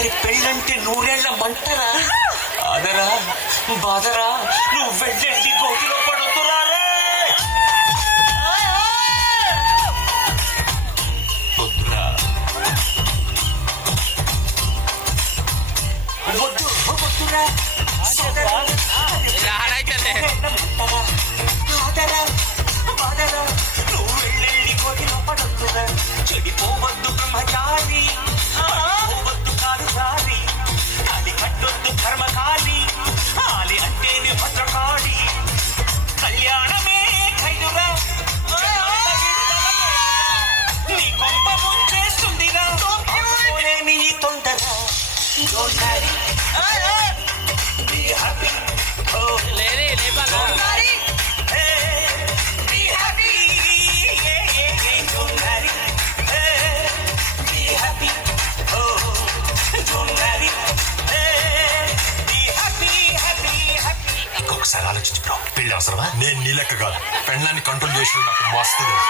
మరి పెళ్ళంటే నూరేళ్ల మంటరా? ఆదరా బాదరా, నువ్వు వెళ్ళండి గోతిలో పడుతురా రే. వద్దురా, వద్దు వద్దురా. నువ్వు వెళ్ళండి గోతిలో పడుతురా. చెడిపోవద్దు బ్రహ్మచారి, పోవద్దు కారుదారి, అది కట్టొద్దు కర్మకాలి, ఆలి అంటేనే భద్రకాళి. కళ్యాణమే ఖైదురా, నీ కొంప ముంచేస్తుందిరా. నీ తొందర Don't marry, be happy. Oh, be happy. Don't marry, be happy. Oh, don't marry, be happy, happy, happy. ఇంకొకసారి ఆలోచించు బ్రో, పెళ్లి అవసరమా? నేను నీ లెక్క కాదు, పెళ్ళాన్ని కంట్రోల్ చేసి నాకు మస్తు తెలుసు.